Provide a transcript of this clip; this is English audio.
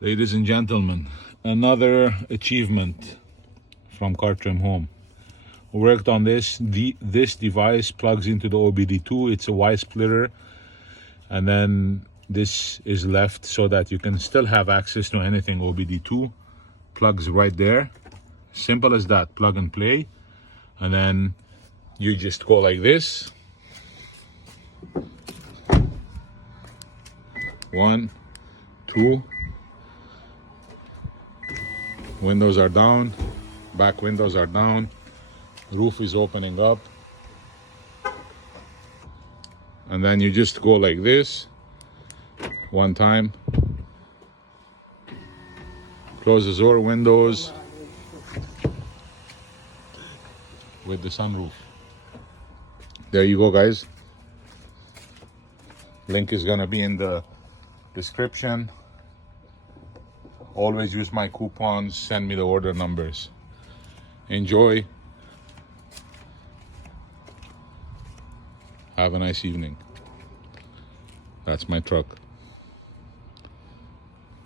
Ladies and gentlemen, another achievement from CARISTA Home. We worked on this. This device plugs into the OBD2. It's a Y splitter, and then this is left so that you can still have access to anything OBD2. Plugs right there. Simple as that. Plug and play. And then you just go like this. 1, 2. Windows are down, back windows are down, roof is opening up, and then you just go like this one time, close the door windows with the sunroof. There you go, guys. Link is gonna be in the description. Always use my coupons, send me the order numbers. Enjoy. Have a nice evening. That's my truck.